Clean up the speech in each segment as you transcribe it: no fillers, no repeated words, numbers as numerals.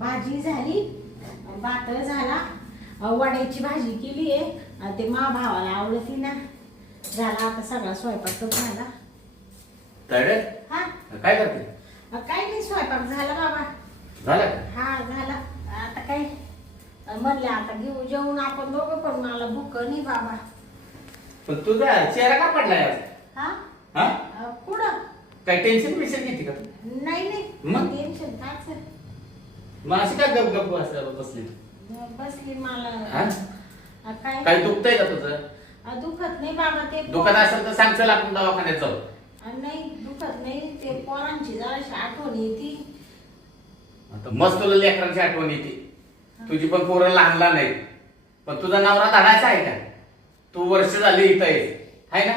भाजी झाली, भात झाला, वड्याची भाजी केली आहे, ते मा भावाला आवडती ना. झाला आता सगळा स्वयंपाक झाला. हा काय करते? काय नाही, स्वयंपाक झाला बाबा. झाला हा झाला. आता काय म्हणले आता घेऊ जेवून आपण दोघं, पण मला भूक नाही बाबा. पण तुझा चेहरा का पडलाय आज? हा कुठं काय टेन्शन बिन्शन घेते का तू? नाही नाही, मग? टेन्शन काच मग अशी काय गप गप बसली? बसली मला. काय दुखतंय का तुझं? दुखत नाही बाबा. ते दुखत असेल तर सांग, चल आपण दवाखान्यात जाऊ. नाही दुखत नाही, ते पोरांची जराशी आठवण येते. आता मस्त तुला लेकरांची आठवण येते. तुझी पण पोरं लहान लहान आहेत, पण तुझा नवरा धाडायचा आहे का? तू वर्ष झाली इथं आहे ना?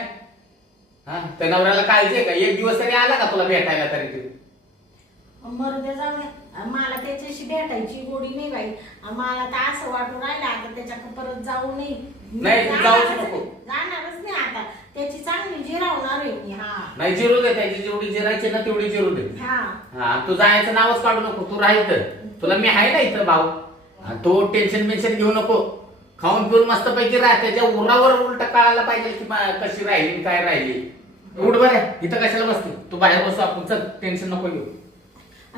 हा, त्या नवऱ्याला काळजी आहे का? एक दिवस तरी आला का तुला भेटायला तरी? तू मरू दे, जाऊ दे. मला त्याच्याशी भेटायची गोडी नाही बाई. मला तर असं वाटून राहिलं आता त्याच्याकडे परत जाऊ नाही. नाही, तू जाऊच नको. जाणारच नाही आता. त्याची चांगली जिरावणार आहे मी. हा नाही, जिरू दे. त्याची जेवढी जिरायची ना तेवढी जिरू दे. हा, तू जायचं नावच काढू नको. तू राहायचं, तुला मी आहे ना इथं भाऊ. तो टेन्शन बेन्शन घेऊ नको. खाऊन पिऊन मस्त पैकी राह. त्याच्या उरावर उलट कळायला पाहिजे की कशी राहिली काय राहिली. उठ बरं, इथं कशाला बसते? तू बाहेर बसू आपण, चल. टेन्शन नको घेऊ.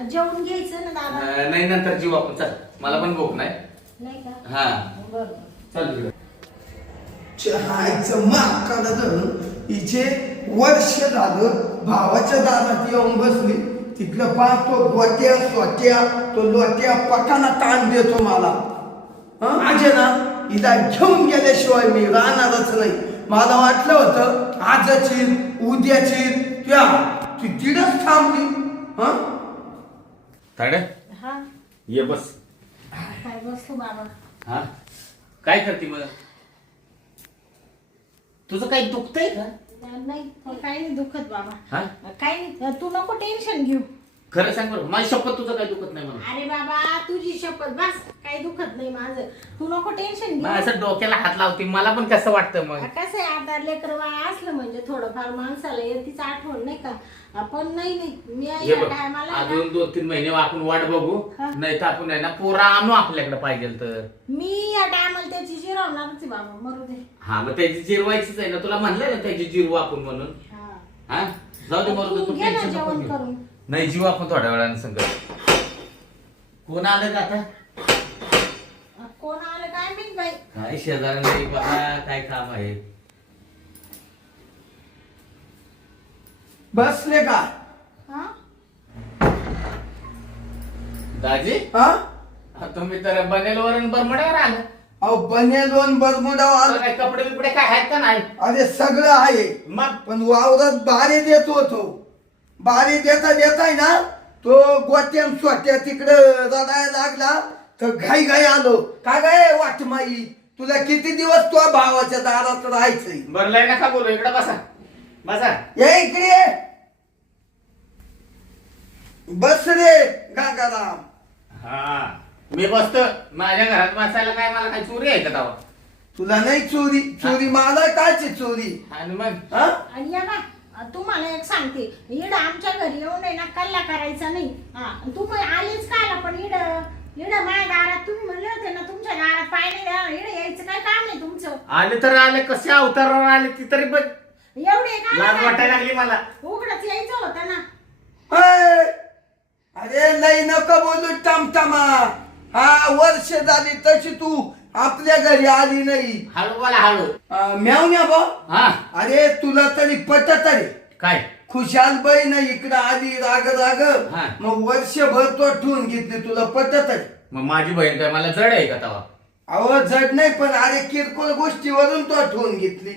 जेवून घ्यायचं ना दादा. नाही, नंतर जीव आपण, चल. मला पण भूक नाही का? हा, बरोबर. चल. चहायचं माग काढत हिचे वर्ष झालं भावाच्या दारात येऊन बसली. तिकडं पाहतो गोट्या स्वट्या, तो लोट्या पकाना ताण देतो मला. आजे ना हिला घेऊन गेल्याशिवाय मी राहणारच नाही. मला वाटलं होतं आजची उद्याची ती तिडच थांबली. हा, ये बस. काय बसतो बाबा. हा, काय करते मग? तुझं काही दुखतंय का? नाही, काही नाही दुखत बाबा. हा, काही नाही, तू नको टेन्शन घेऊ. खरं सांग बरं, माझी शपथ तुझं काही दुखत नाही म्हणून. अरे बाबा, तुझी शपथ, बस. काही दुखत नाही माझं. तू नको टेन्शन घेऊ. असं डोक्याला हात लावते, मला पण कसं वाटतं मग. कसं आहे आता, लेकर बाळ असलं म्हणजे थोडंफार माणसाला येतीच आठवण, नाही का? आपण नाही मी हे बघ, टायमाला अजून 2-3 महिने आपण वाट बघू. हा. नाही तर आपण आहे ना पोरा आणू आपल्याकडे पाहिजे तर. मी या टायमाला त्याची जिरवणारच आहे बाबा. मरू दे. हा, मग त्याची जिरवायचीच आहे ना. तुला म्हणलं ना त्याची जिरवू आपण म्हणून. हा, हा, जाऊ दे, मरू दे. तू तू घे ना टेन्शन नको जेवण घेऊ. करून. नाही, जीव आपण थोड्या वेळाने संग. कोण आलं का आता? कोण आलं काय माहित बाई. काय शेजारी नाही बघा, काय काम आहे? बसले का? हा, दाजी, तुम्ही तर बनेल वरण बरमड्यावर आलं. अहो बनेलोन बरमुडावर काय कपडे बिपडे काय आहेत का नाही? अरे सगळं आहे. मग पण वावरात बारे देत होतो. बारे देताय ना, तो गोट्यान स्वट्या तिकडं रडायला लागला तर घाई आलो. का गाय वाटमाई, तुला किती दिवस तो भावाच्या दारात राहायचंय? बरलाय नका बोलू, इकडे बसा. बसा. ये इकडे बस रे गंगाराम. हा, मी बसतो. माझ्या घरात बसायला काय मला काय चोरी आहे का तेव्हा? तुला नाही चोरी मला कायची चोरी? आणि मग आणि या बा, तुम्हाला एक सांगते, इड आमच्या घरी येऊन आहे ना कल्ला करायचा नाही. हा, तू पण आलीच का आला, पण इड माझ्या दारात तुम्ही म्हणले होते ना, तुमच्या दारात पाय नाही द्या. इड यायचं काय काम आहे तुमचं? आले तर आले, कसे अवतारावर आले ती तरी बघ. एवढे लाज वाटायला काय लागली मला. उघडच यायचं होतं ना. अरे लई नको बोलू टमटमा. हा, वर्ष झाली तशी तू आपल्या घरी आली नाही. हळू बोला, हळू. म्यावण्या बा. हा, अरे तुला तरी पटत आहे? काय? खुशाल बाई ना इकडं आली राग हा. मग वर्षभर तो ठेवून घेतली. तुला पटत आहे? मग माझी बहीण काय मला जड आहे का तेव्हा? अहो जड नाही, पण अरे किरकोळ गोष्टीवरून तो ठेवून घेतली.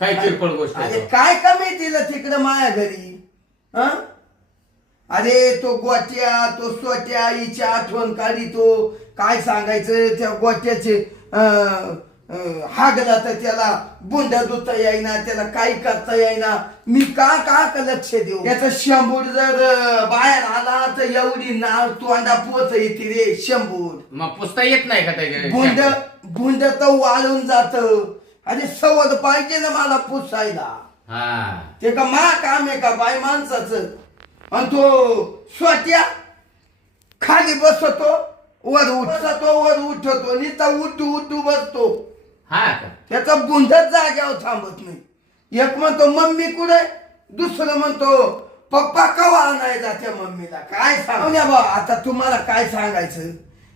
काय किरकोळ गोष्ट अरे आहे? काय कमी दिलं तिकडं माया घरी? अरे तो गोट्या, तो स्वट्या हिची आठवण काढी. तो काय सांगायचं त्या गोट्याचे हागला तर त्याला बुंडा धुता येईना, त्याला काही करता येईना. मी का लक्ष देऊ? त्याचा शंभूर जर बाहेर आला तर एवढी नाळ तोंडा पोच येते रे. शंभूर मग पुसता येत नाही का ते? बुंड तर वाळून जात. अरे सवड पाहिजे ना मला पुसायला. हा, ते का मा काम आहे का बाय माणसाचं? आणि तो स्वट्या खाली बसतो वर उठतो वर उठतो नुसता उठू उठू बसतो. हा का? त्याचा बुंदच जाग्यावर थांबत नाही. एक म्हणतो मम्मी कुठे, दुसरं म्हणतो पप्पा कवा आणायचा त्या मम्मीला. काय सांग बा आता तुम्हाला काय सांगायचं.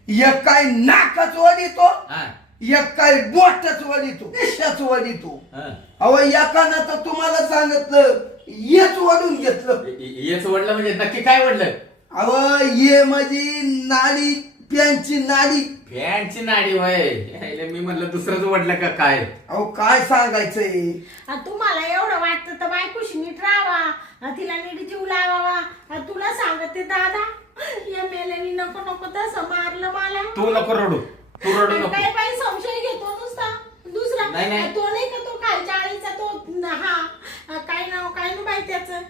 एक काय नाकच वडितो, हा. एक काय बोटच वडितो, देशाच वडितो. हा. अहो एकानं तर तुम्हाला सांगितलं येच वडून घेतलं. येच वडलं म्हणजे नक्की काय वडलं? अहो ये माझी नाडी, पॅन्टची नाडी. फॅनची नाडी होय. मी म्हणलं दुसरंच वडलं का काय? अहो काय सांगायचंय. तुम्हाला एवढं वाटतं तर बायकोशी नीट राहावा, तिला नीट जीव लावावा. तुला सांगते दादा, या मेल्यानी नको नको तसं मारलं मला. तू नको रडू, तू रडू नको. काय बाई संशय घेतो नुसता दुसरा. नाही, नाही. तो नाही का तो खालच्या आळीचा तो, हा काय नाव काय ना बाई त्याचं,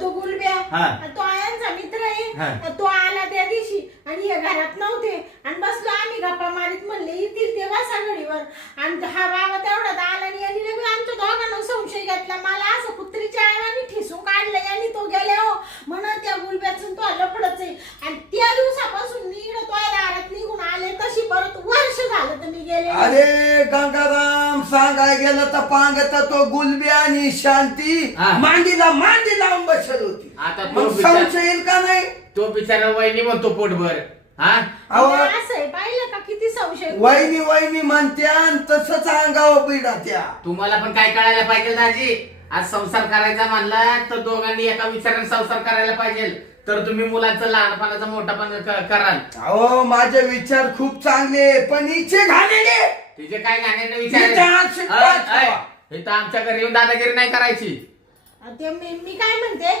तो गुलब्या, हा. तो आयांचा मित्र हा. आहे. तो आला त्या दिवशी आणि हे घरात नव्हते आणि बसलो आम्ही गप्पा मारीत. म्हणले येतील ते बसा घडीवर. आणि हा बाबा तेवढा आला आणि यांनी लगेच आमच्या दोघांना संशय घेतला. मला असं कुत्रीच्या आईवानी ठिसून काढलं यांनी. तो गेले हो म्हणत त्या गुलब्याचं तो लपडच आहे. आणि त्या दिवसापासून मी इकडं तो दारात निघून आले तशी परत वर्ष झालं तर मी गेले. अरे गंगाराम सांगाय गेलं तर पांगत तो गुलबी आणि शांती हा. मांडीला मांडी लावून बसत होती. आता तो मग संशय येईल का नाही. तो बिचारा वहिनी म्हणतो पोटभर. हा. अहो असं आहे पाहिलं का किती संशय. वहिनी वहिनी म्हणत्या आणि तसंच अंगावर बिडा त्या. तुम्हाला पण काय कळायला पाहिजे दाजी. आज संसार करायचा म्हणला तर दोघांनी एका विचाराने संसार करायला पाहिजे. तर तुम्ही मुलांचं लहानपणाचा मोठापण कराल. अहो माझे विचार खूप चांगले पण इचे घालेले. तिचे काय गाण्याने इथे आज शिकवायचं. विचार हे तर आमच्या घरी येऊन दादागिरी नाही करायची. ते मी काय म्हणते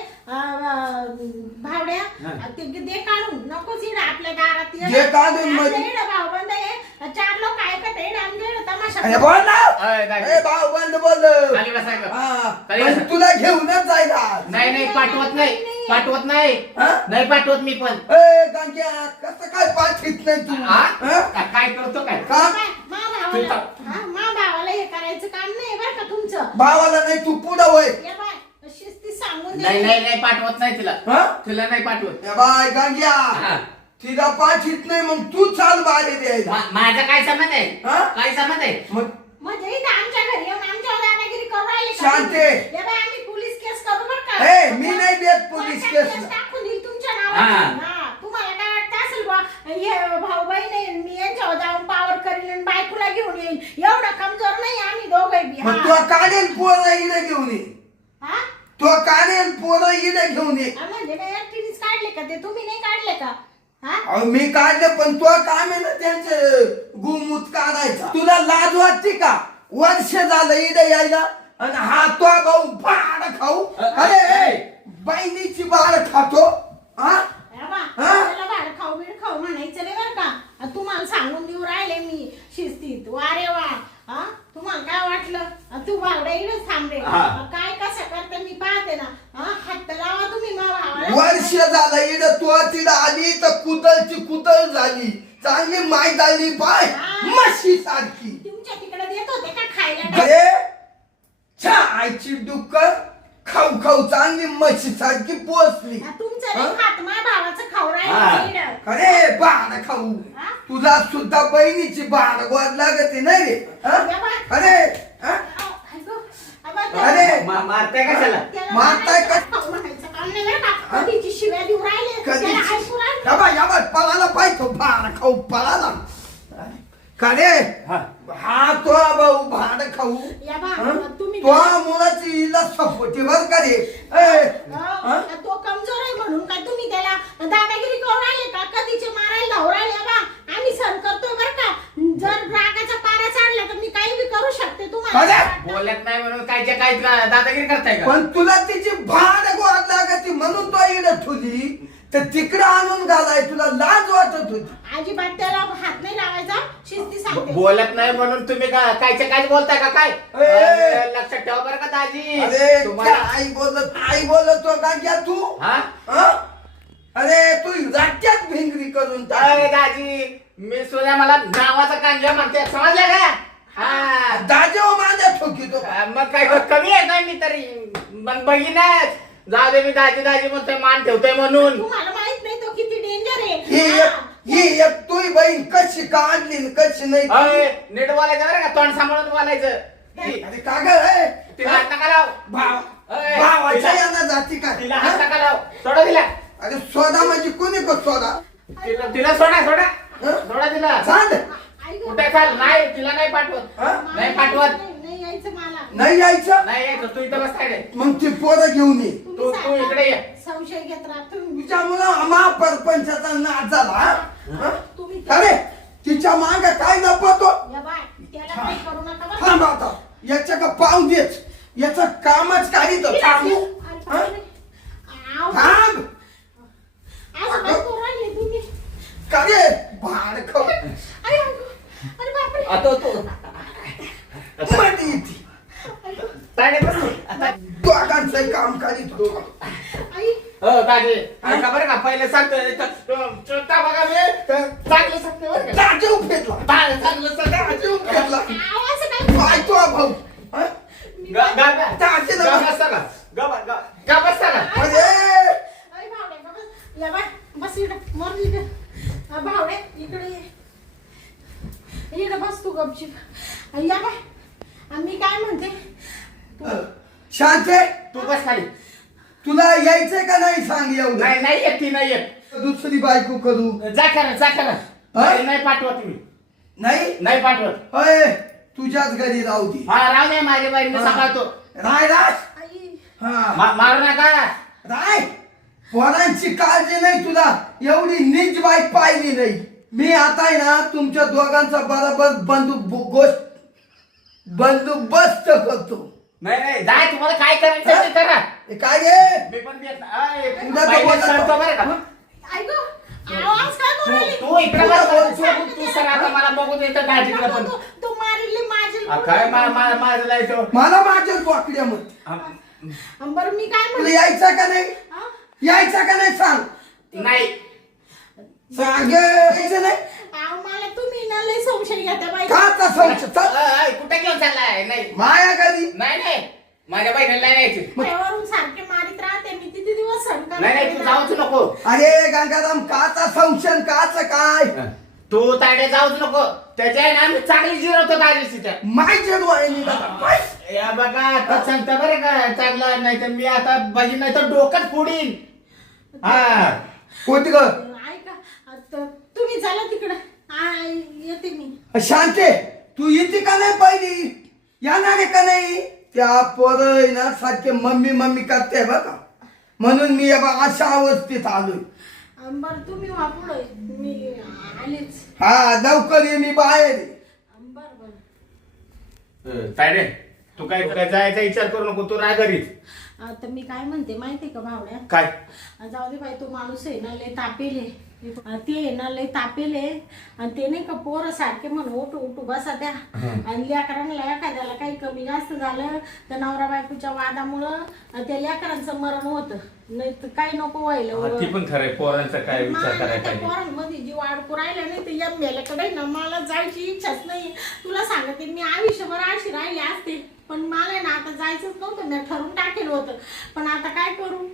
भावड्या, हा. ते दे काढून नकोच इकडे आपल्या दारात ये. दे काढून आपल्या म्हणजे? इकडे भाऊबंद आहे. 4 लोक ऐकत आहे आमच्या इकडे तमाशा. अरे बोल ना. अय, दाजी. ए भाऊ बंद बोल. खाली बसायचं. हा, खाली पण बसा. तुला घेऊनच जायला. नाही नाही पाठवत नाही, पाठवत नाही. हा? नाही पाठवत मी पण. ए गांग्या कसं काय पाठीत नाही तू. हा? हा? काय करतो काय? का मा भावाला हे करायचं काम नाही बरं का तुमचं. भावाला नाही तू पुढं वय. ये बाय शिस्ती सांगून नाही दे. नाही नाही पाठवत नाही तिला. हा? तिला नाही पाठवत. ए बाय गांग्या हा. तिला पाठीत नाही मग तू चाल बाहेर द्यायला. माझा काय संबंध आहे? हा? काय संबंध आहे? मग म्हणजे इथं आमच्या घरी येऊन आमच्यावर दादागिरी करू राहिले का? शांती. ये बाय आम्ही पोलीस केस करू बरं का. ए, मी नाही देत पोलीस कोर्टात केस. टाकून देईल तुमच्या हा. नावावर. हा, तुम्हाला काय वाटतं असेल बा हे भाऊ बहीण आहे मी यांच्यावर जाऊन पावर करीन आणि बायकोला घेऊन येईल. एवढा कमजोर नाही आम्ही दोघे बी. मग हा. तो काढेल पोरं इकडे घेऊन ये. हा? तो काढेल पोरं इकडे घेऊन ये. म्हणजे नाही एकटीनेच काढले का ते तुम्ही नाही काढले का? हा? अहो मी काढले पण तो काम आहे ना त्यांचे गुमूत काढायचा. तुला लाज वाटते का. वर्ष झालं इकडे यायला आणि हा तो भाऊ बाळ खाऊ. अरे ए, बहिणीची बाळ खातो. हा अरे वा, हा? त्याला भाड खाऊ बीड खाऊ म्हणायचं नाही बरं का. तुम्हाला सांगून देऊ राहिले मी शिस्तीत. वा रे वा. हा तुम्हाला काय वाटलं तू भावड्या इकडेच थांबे. हा. काय कसं करते मी पाहते ना. हा हात लावा तुम्ही मा भावाला. वर्ष झालं इकडे तू तिला आली तर कुतळची कुतळ झाली. चांगली माय झाली पाय म्हशी सारखी. तुमच्या तिकडे देत होते का खायला. अरे छा आईची डुक्कर खाऊ खाऊ चांगली म्हशी सारखी पोचली. तुमचं नाही खात मा भावाचं खाऊ हा. राहिले इकडं. अरे बाळ खाऊ. हा? तुला सुद्धा बहिणीची बाळ गोड लागते नाही रे. हा? अरे हा? अरे मारताय कशाला? मारताय का? म्हणायचं काम नाही बरं का. कधीची शिव्या देऊ राहिले त्याला ऐकू राहिले. याबा पळाला पाहिजे भाड खाऊ पळाला. का रे हा. हा तो भाऊ भाड खाऊ. या बा, हा? तुम्ही तो मुलाची हिला सपोटी बर का रे. ए, हा? तो कमजोर आहे म्हणून काय तुम्ही त्याला दादागिरी करू राहिले का. कधीचे मारायला धावू राहिले बा. आम्ही सहन करतोय बरं का. जर रागाचा पारा चढला तर मी काही बी करू शकते तुम्हाला. अरे! बोलत नाही म्हणून कायच्या काय दादागिरी करताय का? पण तुला तिची भाड गोड लागते म्हणून तो इकडे ठुली तर तिकडं आणून घालाय तुला लाज वाटत होती. अजिबात त्याला हात नाही लावायचा. शिस्ती सांगते. बोलत नाही म्हणून तुम्ही कायच्या काय बोलताय का काय? ए! लक्षात ठेवा बरं का दाजी. अरे तुम्हाला आई बोलतो का घ्या तू. हा? हा? अरे तू राज्यात भिंगरी करून अरे टाक. दाजी मी सुद्धा मला नावाचा कांजा म्हणते समजलं का? हा. दाजेव माझ्या ठोकीतो. मग काय कमी आहे काय मी तरी मग बघीनच. जाऊ दे मी दाजी दाजी म्हणतोय मान ठेवतोय म्हणून. तुम्हाला माहित नाही तो किती डेंजर आहे. ही एक तुही बहीण कशी काढली आणि कशी नाही अय, नीट बोलायचं बरं का, तोंड सांभाळून बोलायचं. अरे का ग तिला हात नका लाव. अय, भावाच्या तिला- यांना जाती का तिला हात नका लाव. सोडा तिला. अरे सोदा म्हणजे कोणी को सोदा तिला सोडा सोडा हं? सोडा तिला. चाल कुठे चाल? नाही, तिला नाही पाठवत. हं? नाही पाठवत. नाही यायचं मला. नाही यायचं नाही यायचं, तू इथं बस काय मग ती पोरं घेऊन ये तुम्ही तू सांगा. इकडे ये. संशय घेत राहा तुम्ही. तिच्यामुळं आम्हा परपंचाचा नाच झाला हं? तुम्ही अरे तिच्या माग काय नपतो या बाय त्याला काही करू नका बरं. थांब आता याच्या का पाव देच याचं कामच काही तर थांबू अरे हं? बापरे. आव. थांब असं काय करू राहिले तुम्ही? का रे भाड खाऊ अरे अरे बापरे. आता तू मध्ये येते. ताडे बस. आता दोघांचं काम करीत होतो आई हो दाजी, ऐका बरं का, पहिले सांगतोय चोरटा बघा मी, तर चांगलं सांगतोय बरं का. ताजे उफेतला चांगलं सांगतोय. ताजे उफेतला आव असं काय काय तो भाऊ हं? ताजे गा ना बसता का? गा बसता का? अरे अरे भावडे बस या बाय बस इकडे मर इकडे भावडे इकडे ये. इकडे बस तू गपचीप या बाय आणि मी काय म्हणते शांत आहे. तू बस खाली. तुला यायचंय का नाही सांग एवढं नाही नाही येत ती, नाही येत. दुसरी बायको करू जा करा, जा करा. हा? नाही पाठवत तुम्ही. नाही नाही पाठवत. अय तुझ्याच घरी राहू दे हा राव नाही, माझ्या बाईने सांभाळतो. राय राय आई हा मारू नका. राय पोरांची काळजी नाही तुला एवढी नीच बाईक पाहिली नाही मी आता आहे ना तुमच्या दोघांचा बरोबर बंदोबस्त करतो नाही नाही, जा, तुम्हाला काय करायचं ते करा. हे काय गे मी पण देत नाही. तुला तर बाईने बोलतो. सांगतो बरं का. ऐक आवाज काय करू राहिली? तू इकडे बस. तू सर आता मला बघू देत दाजीकडे पण. तू मारिली माझी काय माझं लायचं. मला माझ्याच बोकड्यामध्ये बरं मी काय तुला म्हणते यायचं का नाही हा? यायचं का नाही सांग नाही. सांग यायचं नाही आव, मला तुम्ही ना लय संशय घेता बाई. का तसं चल कुठे घेऊन चाललाय? नाही माया घरी नाही नाही, माझ्या बहिणीला नाही यायची. पायावरून सारखे मारित राहते मी किती दिवस सहन करणार? नाही नाही, तू जाऊच नको. अरे गंगाराम काचा संशन काच काय तू ताडे जाऊच नको. त्याच्या आहे ना मी चांगली जिरवतो दाजीची त्या. माहिती डोळे या बघा, आता सांगता बरं का चांगलं, नाही तर मी आता बघी नाही तर डोकंच फोडीन. हा कोणती ग ऐका आता तुम्ही चला तिकडे येते मी. शांते तू येते का नाही पहिली येणार आहे का नाही त्या पोरं आहे ना सारखे मम्मी मम्मी करते बघा म्हणून मी अशा अवस्थेत आलोय बरं तुम्ही वापुड मी आलेच. हा लवकर ये मी बाहेर आहे. बरं बरं ताडे, तू काय जायचा विचार करू नको, तू राह घरीच. आता मी काय म्हणते माहितीये का भावड्या? काय जाऊ दे बाई, तो माणूस आहे ना लय तापेले ते आहे ना लय तापेले आणि ते नाही का पोरं सारखे म्हणून उठू उठू बसा त्या आणि लेकरांना एखाद्याला काही कमी जास्त झालं तर नवरा बायकोच्या वादामुळं त्या लेकरांचं मरण होतं. नाही तर काही नको व्हायला. ती पण खरंय, पोरांचा काय विचार मला करायला त्या पाहिजे. पोरांमध्ये जीव अडकू राहिला नाही तर या मेल्याकडे ना मला जायची इच्छाच नाही. तुला सांगते मी आयुष्यभर अशी राहिली असते पण मला ना आता जायचंच नव्हतं. मी ठरवून टाकेल होतं पण आता काय करू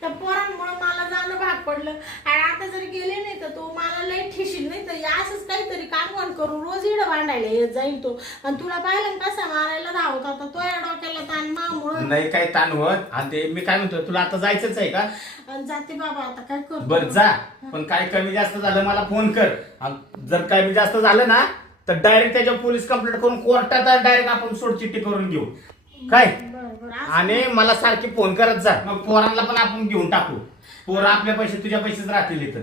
त्या पोरांमुळे मला जाणं भाग पडलं आणि आता जर गेले नाही तर तो मला लई ठिशील नाही तर असंच काहीतरी कामवान करून रोज इडं भांडायला येत जाईल तो. आणि तुला पाहिलं ना कसा मारायला धावत होता तो या डोक्याला ताण मामुळं. नाही काही ताण होत. आणि ते मी काय म्हणतो, तुला आता जायचंच आहे का? जाते बाबा आता काय करतो. बर जा, पण काय कमी जास्त झालं मला फोन कर. आणि जर कमी जास्त झालं ना तर डायरेक्ट त्याच्यावर पोलीस कंप्लेंट करून कोर्टात डायरेक्ट आपण सोडचिठ्ठी करून घेऊ काय. बरं बरं असं. आणि मला सारखी फोन करत जा, मग पोरांना पण आपण घेऊन टाकू. पोरं आपल्या पैसे तुझ्या पैसेच राहतील इथं.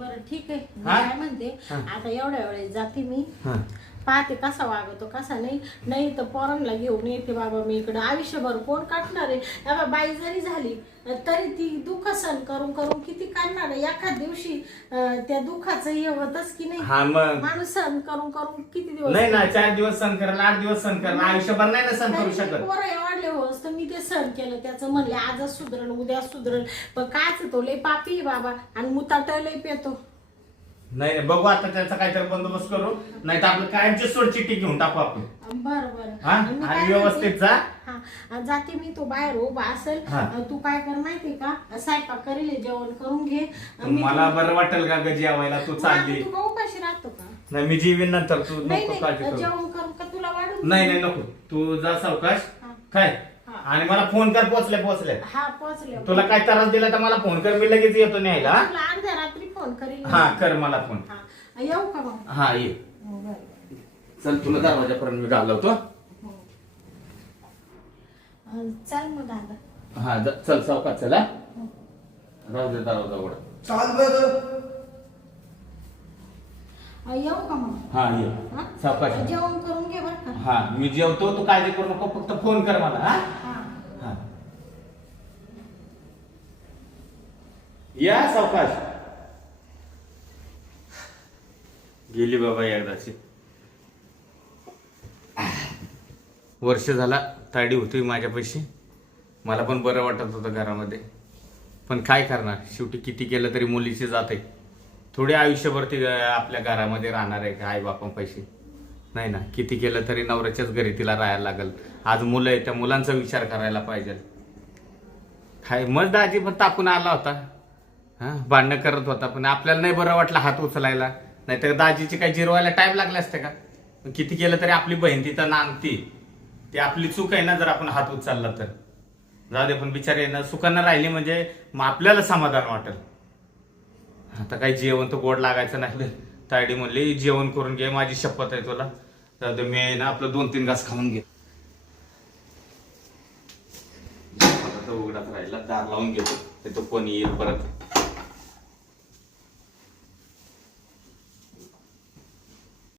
बरं ठीक आहे. मी हा? काय म्हणते हा. आता एवढ्या वेळेस जाते मी पाहते कसा वागतो कसा नाही. नाही तर पोरांना घेऊन येते बाबा मी इकडं. आयुष्यभर कोण काढणार आहे? बाबा बाई जरी झाली तरी ती दुःख सहन करून करून किती काढणार आहे. एखाद दिवशी त्या दुःखाचं हे होतच की नाही. हा मग माणूस सहन करून करून किती दिवस नाही ना, 4 दिवस सण करायला, 8 दिवस सण करायला, आयुष्यभर नाही ना सण करू शकत. पोरं वाढले होस तर मी ते सहन केलं. त्याचं म्हणले आजच सुधरण उद्या सुधरण पण काच तो लय पापी आहे बाबा आणि मुताट लय पेतो. नाही नाही, बघू आता त्याचा काहीतरी बंदोबस्त करू, नाही तर आपलं कायमची सोडचिट्टी घेऊन टाकू आपण. बरं बरं. हा आणि काय आणि व्यवस्थित जा. हा, जाते मी. तो बाहेर उभा असेल. हा. तू काय कर माहिती का, स्वयंपाक करेल, जेवण करून घे. मी मला बरं वाटेल का ग जेवायला तू चालली? तू का उपाशी राहतो का? नाही मी जीवीन नंतर, तू नाही नको काळजी नाही, करू. जेवण करू का तुला वाढू? नाही नको, तू जा सावकाश. हा. काय हा. आणि मला फोन कर पोचल्या. हा पोहोचले. तुला काय त्रास दिला तर मला फोन कर, मी लगेच येतो न्यायला. हा? तुला अर्ध्या रात्री फोन करेल. हा कर मला फोन. हा, येऊ का मग? हा ये. हो, बरं. चल तुला दरवाजापर्यंत मी घालवतो. हो. चल मग दादा. हा चल सावकाश चला. हो. राहू दे दरवाजा उघडा. चाल बरं. येऊ का मग? हा ये हा? सावकाश. जेवण करून घे बरं का. हा मी जेवतो, तू काळजी करू नको, फक्त फोन कर मला. हा हा. हा या सावकाश. गेली बाबा एकदाची. वर्ष झाला ताडी होती माझ्यापाशी. मला पण बरं वाटत होतं घरामध्ये, पण काय करणार, शेवटी किती केलं तरी मुलीची जाते. थोडी आयुष्यभर ती आपल्या घरामध्ये राहणार आहे का आई बापांपाशी? नाही ना, किती केलं तरी नवऱ्याच्याच घरी तिला राहायला लागल. आज मुलं आहे, त्या मुलांचा विचार करायला पाहिजे. काय मग दाजी पण तापून आला होता, हा भांडणं करत होता, पण आपल्याला नाही बरं वाटलं हात उचलायला. नाही तर दाजीची काही जिरवायला टाइम लागले असते का? पण किती केलं तरी आपली बहीण तिथं नांदती. ती आपली चूक आहे ना जर आपण हात उचलला तर. जाऊ दे, पण बिचारे ना सुखानं राहिली म्हणजे मग आपल्याला समाधान वाटेल. आता काही जेवण तर गोड लागायचं नाही. तायडी म्हणली जेवण करून घे, माझी शपथ आहे तुला. जाऊ दे, मी ना आपलं 2-3 घास खाऊन घे. आता तर उघडाच राहिला, दार लावून घेतो, ते तो कोणी येईल परत.